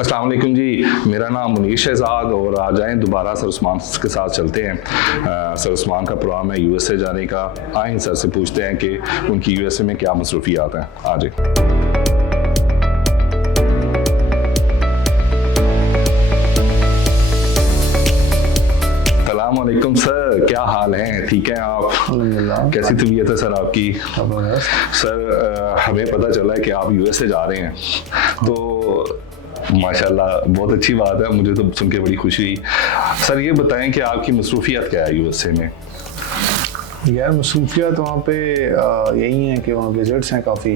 अस्सलाम वालेकुम जी, मेरा नाम मुनीश शहजाद और आ जाएँ दोबारा सर उस्मान के साथ चलते हैं। सर उस्मान का प्रोग्राम है यूएसए जाने का। आए सर से पूछते हैं कि उनकी यूएसए में क्या मसरूफियात हैं। आ जाए। अस्सलामुअलैकुम सर, क्या हाल है? ठीक है आप? अल्हम्दुलिल्लाह। कैसी तबीयत है सर आपकी? सर हमें पता चला है कि आप यूएसए जा रहे हैं, तो माशाल्लाह बहुत अच्छी बात है, मुझे तो सुन के बड़ी खुशी हुई। सर ये बताएं कि आपकी मसरूफियत क्या है यूएसए में? यार मसरूफियत वहाँ पे यही है कि वहाँ विजिट्स हैं काफ़ी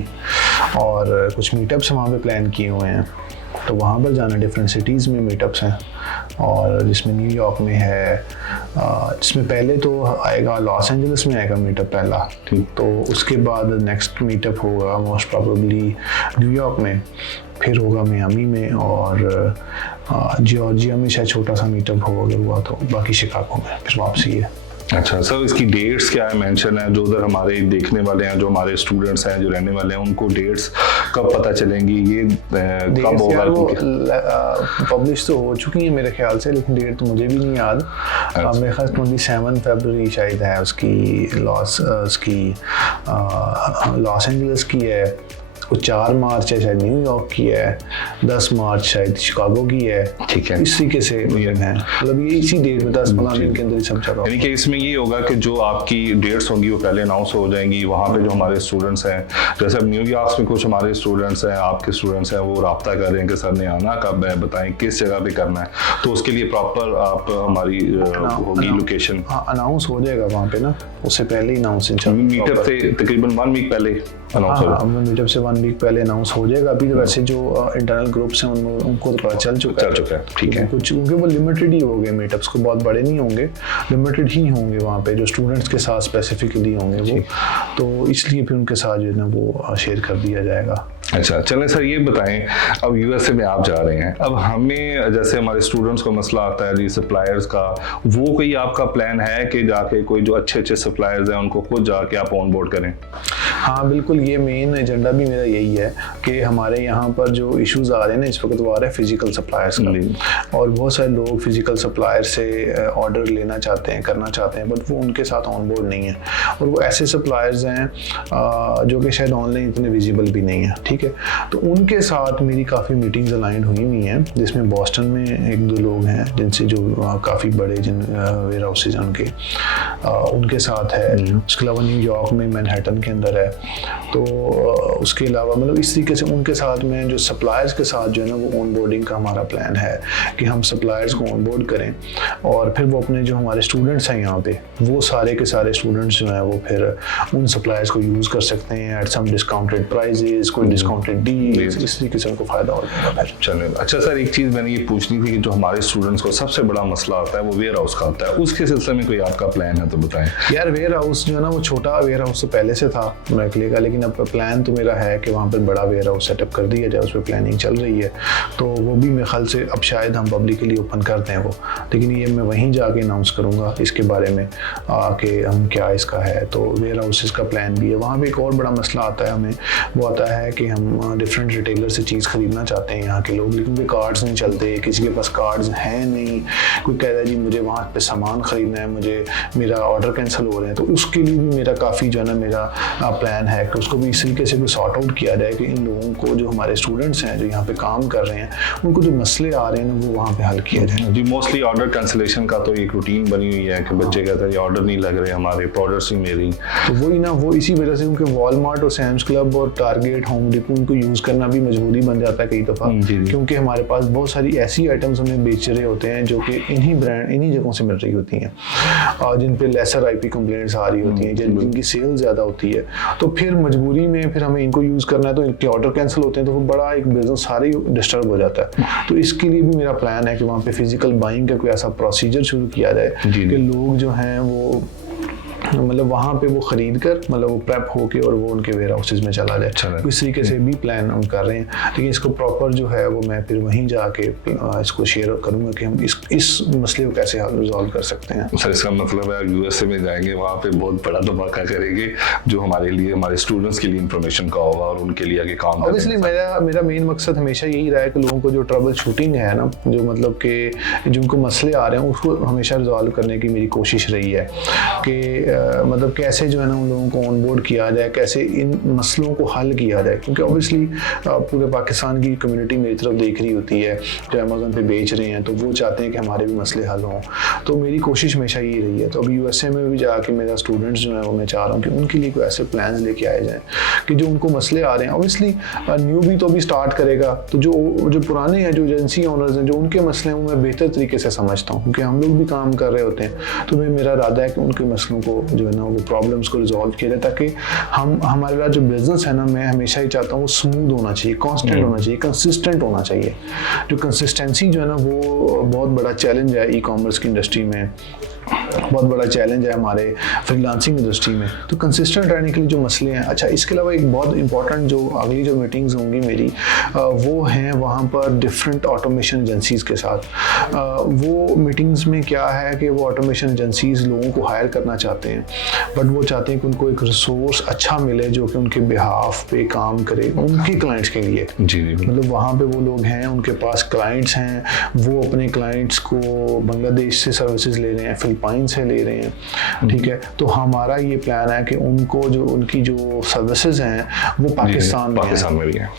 और कुछ मीटअप्स वहाँ पे प्लान किए हुए हैं, तो वहाँ पर जाना। डिफरेंट सिटीज़ में मीटअप्स हैं और जिसमें न्यूयॉर्क में है, जिसमें पहले तो आएगा लॉस एंजलिस में आएगा मीटअप पहला, तो उसके बाद नेक्स्ट मीटअप होगा मोस्ट प्रोबेबली न्यूयॉर्क में, फिर होगा मियामी में और जॉर्जिया में शायद छोटा सा मीटअप होगा अगर हुआ तो, बाकी शिकागो में फिर वापसी है। अच्छा सर, इसकी डेट्स क्या है मेंशन है? जो उधर हमारे देखने वाले हैं, जो हमारे स्टूडेंट्स हैं, जो रहने वाले हैं, उनको डेट्स कब पता चलेंगी? ये कब होगा? वो पब्लिश तो हो चुकी है मेरे ख्याल से, लेकिन डेट तो मुझे भी नहीं याद। मेरे ख्याल 27 फरवरी शायद है उसकी, लॉस एंजलिस की है, वो 4 मार्च है शायद न्यूयॉर्क की है, 10 मार्च शायद शिकागो की है। ठीक है, इस तरीके से है, मतलब ये इसी डेट में 10-15 दिन के अंदर ही सब जगह। यानी कि इसमें ये होगा कि जो आपकी डेट्स होंगी वो पहले अनाउंस हो जाएंगी। वहाँ पे जो हमारे स्टूडेंट्स हैं, जैसे अब न्यूयॉर्क में कुछ हमारे स्टूडेंट्स हैं, आपके स्टूडेंट्स हैं, वो रब्ता कर रहे हैं कि सर ने आना कब है, बताएं किस जगह पे करना है, तो उसके लिए प्रॉपर आप हमारी होगी लोकेशन। हाँ, अनाउंस हो जाएगा वहाँ पे ना, उससे पहले ही अनाउंस मीटअप से तकरीबन 1 वीक पहले अनाउंस हो जाएगा। मीटअप से 1 वीक पहले अनाउंस हो जाएगा। अभी तो वैसे जो इंटरनल ग्रुप्स हैं उनको तो पता चल चुका है। ठीक है, कुछ क्योंकि वो लिमिटेड ही हो गए मीटअप्स, को बहुत बड़े नहीं होंगे, लिमिटेड ही होंगे वहाँ पे, जो स्टूडेंट्स के साथ स्पेसिफिकली होंगे वो, तो इसलिए फिर उनके साथ जो है ना वो शेयर कर दिया जाएगा। अच्छा चलें सर, ये बताएं अब यूएसए में आप जा रहे हैं, अब हमें जैसे हमारे स्टूडेंट्स को मसला आता है जी सप्लायर्स का, वो कोई आपका प्लान है कि जाके कोई जो अच्छे सप्लायर्स हैं उनको खुद जाके आप ऑन बोर्ड करें? हाँ बिल्कुल, ये मेन एजेंडा भी मेरा यही है कि हमारे यहाँ पर जो इश्यूज आ रहे हैं ना इस वक्त, वो आ रहा है फिजिकल सप्लायर्स का, और बहुत सारे लोग फिजिकल सप्लायर से ऑर्डर लेना चाहते हैं, करना चाहते हैं, बट वो उनके साथ ऑन बोर्ड नहीं है, और वो ऐसे सप्लायर्स हैं जो कि शायद ऑनलाइन इतने विजिबल भी नहीं है। ठीक है, तो उनके साथ मेरी काफ़ी मीटिंग्स अलाइंड हुई हैं, जिसमें बॉस्टन में 1-2 लोग हैं जिनसे जो काफ़ी बड़े जिन वेयर हाउसेज हैं उनके साथ है। उसके अलावा न्यूयॉर्क में मैनहट्टन के अंदर है, तो उसके अलावा मतलब इस तरीके से उनके साथ में जो सप्लायर्स के साथ जो है ना वो ऑन बोर्डिंग का हमारा प्लान है कि हम सप्लायर्स को ऑन बोर्ड करें, और फिर वो अपने जो हमारे स्टूडेंट्स हैं यहाँ पे, वो सारे के सारे स्टूडेंट्स जो हैं वो फिर उन सप्लायर्स को यूज़ कर सकते हैं एट सम डिस्काउंटेड प्राइजेस, कोई डिस्काउंटेड डील्स, इस तरीके से उनको फ़ायदा हो जाएगा फिर। चलें। अच्छा सर, एक चीज़ मैंने ये पूछनी थी कि जो हमारे स्टूडेंट्स को सबसे बड़ा मसला आता है वो वेयर हाउस का आता है, उसके सिलसिले में कोई आपका प्लान है तो बताएं। यार वेयर हाउस जो है ना वो छोटा वेयर हाउस तो पहले से था मैकले का, लेकिन अब प्लान तो मेरा है कि वहाँ पर बड़ा वेयर हाउस सेटअप कर दिया जाए, उस पर प्लानिंग चल रही है, तो वो भी मेरे ख्याल से अब शायद हम पब्लिकली ओपन कर दें वो, लेकिन ये मैं वहीं जाके अनाउंस करूँगा इसके बारे में कि हम क्या इसका है। तो वेयर हाउसेस का प्लान भी है। वहाँ भी एक और बड़ा मसला आता है हमें, वो आता है कि हम डिफरेंट रिटेलर से चीज़ खरीदना चाहते हैं यहाँ के लोग, लेकिन वे कार्ड्स नहीं चलते, किसी के पास कार्ड्स हैं नहीं, कोई कहता है जी मुझे वहाँ पे सामान ख़रीदना है, मुझे मेरा ऑर्डर कैंसिल हो रहे हैं, तो उसके लिए भी मेरा काफ़ी जो है ना मेरा प्लान है कि उसको भी इस तरीके से भी सॉर्ट आउट किया जाए कि इन लोगों को, जो हमारे स्टूडेंट्स हैं जो यहाँ पे काम कर रहे हैं, उनको जो मसले आ रहे हैं ना वो वहाँ पे हल किया जाए। जी मोस्टली ऑर्डर कैंसिलेशन का तो एक रूटीन बनी हुई है कि बच्चे कहते हैं ये ऑर्डर नहीं लग रहे हमारे, प्रोडक्ट्स ही मेरी, तो वही ना, वो इसी वजह से उनके वॉलमार्ट और सैम्स क्लब और टारगेट, होम डिपो, उनको यूज़ करना भी मजबूरी बन जाता है कई दफ़ा, क्योंकि हमारे पास बहुत सारी ऐसी आइटम्स हमें बेच रहे होते हैं जो कि इन्हीं जगहों से मिल रही होती हैं, और जिन पे लेसर IP कंप्लेंट्स आ रही होती हैं, जिनकी सेल ज़्यादा होती है, तो फिर मजबूरी में फिर हमें इनको यूज़ करना है, तो इनके ऑर्डर कैंसिल होते हैं, तो वो बड़ा एक बिजनेस सारे डिस्टर्ब हो जाता है। तो इसके लिए भी मेरा प्लान है कि वहाँ पे फिजिकल बाइंग का कोई ऐसा प्रोसीजर शुरू किया जाए कि लोग जो हैं वो मतलब वहाँ पे वो ख़रीद कर मतलब वो प्रेप होके और वो उनके वेयर हाउसेज में चला जाए। तो इस तरीके से भी प्लान हम कर रहे हैं, लेकिन इसको प्रॉपर जो है वो मैं फिर वहीं जाके इसको शेयर करूँगा कि हम इस मसले को कैसे रिजॉल्व कर सकते हैं। सर इसका मतलब है यूएसए में जाएंगे, वहाँ पे बहुत बड़ा धमाका करेंगे जो हमारे लिए, हमारे स्टूडेंट्स के लिए इंफॉर्मेशन का होगा और उनके लिए आगे काम। ऑब्वियसली मेरा मेन मकसद हमेशा यही रहा है कि लोगों को जो ट्रबल शूटिंग है ना, जो मतलब कि जिनको मसले आ रहे हैं उसको हमेशा रिजॉल्व करने की मेरी कोशिश रही है कि मतलब कैसे जो है ना उन लोगों को ऑन बोर्ड किया जाए, कैसे इन मसलों को हल किया जाए, क्योंकि ऑब्वियसली पूरे पाकिस्तान की कम्युनिटी मेरी तरफ देख रही होती है जो अमेज़न पे बेच रहे हैं, तो वो चाहते हैं कि हमारे भी मसले हल हों। तो मेरी कोशिश हमेशा यही रही है। तो अभी यूएसए में भी जाके मेरा स्टूडेंट्स जो है वो मैं चाह रहा हूँ कि उनके लिए कोई ऐसे प्लान्स लेके आए जाएँ कि जो उनको मसले आ रहे हैं, ऑब्वियसली न्यू भी तो अभी स्टार्ट करेगा, तो जो पुराने हैं, जो एजेंसी ओनर्स हैं, जो उनके मसले हैं वो मैं बेहतर तरीके से समझता हूँ, क्योंकि हम लोग भी काम कर रहे होते हैं। तो मेरा इरादा है कि उनके मसलों को जो है ना वो प्रॉब्लम्स को रिजॉल्व किया जाए, ताकि हमारा जो बिजनेस है ना, मैं हमेशा ही चाहता हूँ वो स्मूथ होना चाहिए, कांस्टेंट होना चाहिए, कंसिस्टेंट होना चाहिए। जो कंसिस्टेंसी जो है ना वो बहुत बड़ा चैलेंज है ई कॉमर्स की इंडस्ट्री में, बहुत बड़ा चैलेंज है हमारे फ्रीलांसिंग इंडस्ट्री में। तो कंसिस्टेंट रहने के लिए जो मसले हैं, अच्छा इसके अलावा एक बहुत इंपॉर्टेंट जो अगली जो मीटिंग्स होंगी मेरी वो हैं वहाँ पर डिफरेंट ऑटोमेशन एजेंसीज के साथ। वो मीटिंग्स में क्या है कि वो ऑटोमेशन एजेंसीज लोगों को हायर करना चाहते हैं, बट वो चाहते हैं कि उनको एक रिसोर्स अच्छा मिले जो कि उनके बिहाफ पे काम करे उनके क्लाइंट्स के लिए। जी मतलब वहाँ पे वो लोग हैं, उनके पास क्लाइंट्स हैं, वो अपने क्लाइंट्स को बांग्लादेश से सर्विसेज ले रहे हैं, फिलिपाइन से ले रहे हैं, ठीक है। तो हमारा ये प्लान है कि उनको जो उनकी जो सर्विसेज हैं वो पाकिस्तान में भी हैं,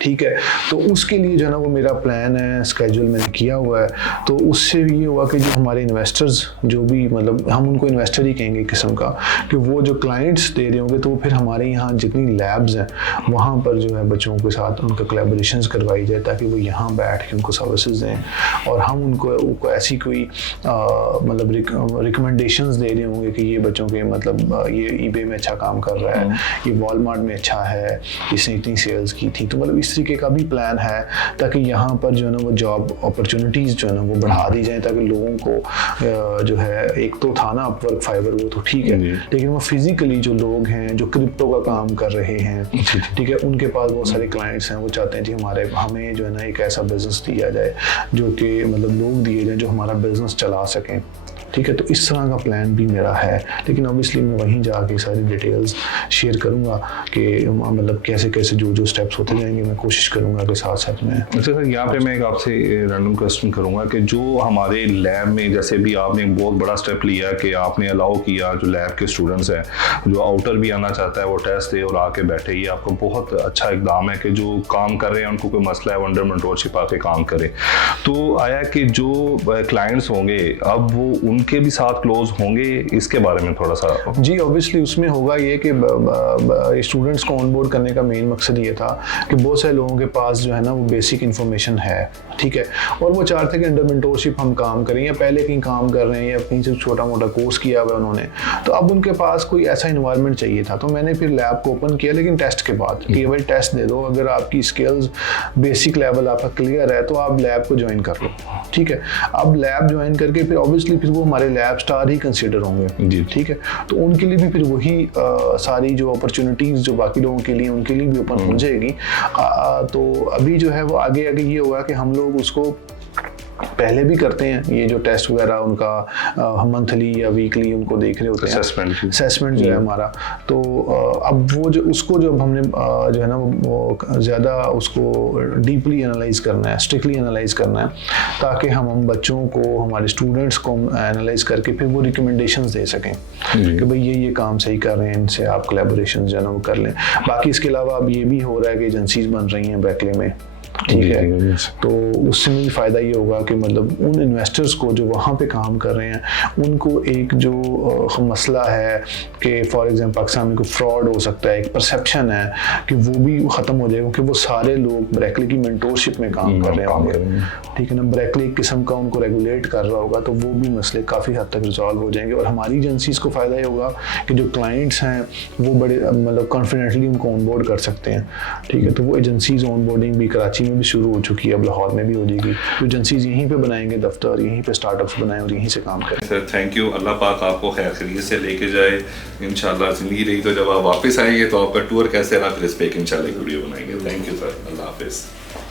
ठीक है। तो उसके लिए जो है ना वो मेरा प्लान है, स्केड्यूल मैंने किया हुआ है। तो उससे भी ये हुआ कि जो हमारे इन्वेस्टर्स जो भी, मतलब हम उनको इन्वेस्टर ही कहेंगे किस्म का, कि वो जो क्लाइंट्स दे रहे होंगे, तो वो फिर हमारे यहाँ जितनी लैब्स हैं वहाँ पर जो है बच्चों के साथ उनका कोलैबोरेशंस करवाई जाए, ताकि वो यहाँ बैठ के उनको सर्विसेज दें और हम उनको ऐसी कोई मतलब रिकमेंडेशंस दे रहे होंगे कि ये बच्चों के मतलब ये ईबे में अच्छा काम कर रहा है, ये वॉलमार्ट में अच्छा है, इसने इतनी सेल्स की थी। तो मतलब इस तरीके का भी प्लान है, ताकि यहाँ पर जो है ना वो जॉब अपॉर्चुनिटीज़ जो है ना वो बढ़ा दी जाए, ताकि लोगों को जो है, एक तो था ना अपवर्क फाइवर, वो तो ठीक है, लेकिन वो फिजिकली जो लोग हैं जो क्रिप्टो का काम कर रहे हैं, ठीक है, उनके पास बहुत सारे क्लाइंट्स हैं, वो चाहते हैं जी हमें जो है ना एक ऐसा बिजनेस दिया जाए जो कि मतलब लोग दिए जाए जो हमारा बिजनेस चला सकें, ठीक है। तो इस तरह का प्लान भी मेरा है, लेकिन ऑब्वियसली मैं वहीं जाके सारी डिटेल्स शेयर करूंगा कि मतलब कैसे कैसे जो स्टेप्स होते जाएंगे, मैं कोशिश करूंगा कि साथ साथ में। अच्छा सर, यहाँ पे मैं एक आपसे रैंडम क्वेश्चन करूंगा कि जो हमारे लैब में, जैसे भी आपने बहुत बड़ा स्टेप लिया कि आपने अलाउ किया जो लैब के स्टूडेंट्स हैं, जो आउटर भी आना चाहता है वो टेस्ट दे और आके बैठे, ये आपका बहुत अच्छा इकदाम है कि जो काम कर रहे हैं उनको कोई मसला है वो अंडर मेंटोरशिप आके काम करें। तो आया कि जो क्लाइंट्स होंगे अब वो उनके भी साथ क्लोज होंगे, इसके बारे में थोड़ा सा। जी ऑब्वियसली उसमें होगा ये कि स्टूडेंट्स को ऑनबोर्ड करने का मेन मकसद ये था कि बहुत सारे लोगों के पास जो है ना वो बेसिक इन्फॉर्मेशन है, ठीक है, और वो चाहते हैं कि अंडर मेंटोरशिप हम काम करें, या पहले कहीं काम कर रहे हैं या कहीं से छोटा मोटा कोर्स किया हुआ है उन्होंने, तो अब उनके पास कोई ऐसा इन्वायरमेंट चाहिए था। तो मैंने फिर लैब को ओपन किया, लेकिन टेस्ट के बाद कि भाई टेस्ट दे दो, अगर आपकी स्किल्स बेसिक लेवल आपका क्लियर है तो आप लैब को ज्वाइन कर लो, ठीक है। अब लैब ज्वाइन करके फिर ऑब्वियसली फिर वो हमारे लैब स्टार ही कंसीडर होंगे जी, ठीक है। तो उनके लिए भी फिर वही सारी जो अपॉर्चुनिटीज जो बाकी लोगों के लिए उनके लिए भी ओपन हो जाएगी। तो अभी जो है वो आगे आगे ये होगा कि हम लोग उसको पहले भी करते हैं, ये जो टेस्ट वगैरह उनका मंथली या वीकली उनको देख रहे होते हैं, असेसमेंट जो है हमारा। तो अब वो जो उसको जो हमने जो है ना वो ज़्यादा उसको डीपली एनालाइज करना है, स्ट्रिक्टली एनालाइज करना है, ताकि हम बच्चों को, हमारे स्टूडेंट्स को एनालाइज करके फिर वो रिकमेंडेशंस दे सकें कि भाई ये काम सही कर रहे हैं, इनसे आप कोलैबोरेशन जो है ना वो कर लें। बाकी इसके अलावा अब ये भी हो रहा है कि एजेंसीज बन रही हैं बैकले में, ठीक है। तो उससे भी फ़ायदा ये होगा कि मतलब उन इन्वेस्टर्स को जो वहाँ पे काम कर रहे हैं उनको एक जो मसला है कि फॉर एग्जांपल पाकिस्तान में कोई फ्रॉड हो सकता है, एक परसेप्शन है कि वो भी ख़त्म हो जाएगा, क्योंकि वो सारे लोग ब्रैकली की मेंटोरशिप में काम कर रहे होंगे, ठीक है ना। ब्रैकली एक किस्म का उनको रेगुलेट कर रहा होगा, तो वो भी मसले काफ़ी हद तक रिजॉल्व हो जाएंगे। और हमारी एजेंसीज़ को फ़ायदा ये होगा कि जो क्लाइंट्स हैं वो बड़े मतलब कॉन्फिडेंटली उनको ऑनबोर्ड कर सकते हैं, ठीक है। तो वो एजेंसीज़ ऑनबोर्डिंग भी कराची कराची में भी शुरू हो चुकी है, अब लाहौर में भी हो जाएगी। तो एजेंसीज यहीं पे बनाएंगे दफ्तर, यहीं पे स्टार्टअप्स बनाएं और यहीं से काम करें। सर थैंक यू, अल्लाह पाक आपको खैर खैरियत से लेके जाए इंशाल्लाह। ज़िंदगी रही तो जब आप वापस आएंगे तो आपका टूर कैसे रहा फिर इस पे इंशाल्लाह एक वीडियो बनाएंगे। थैंक यू सर, अल्लाह हाफिज़।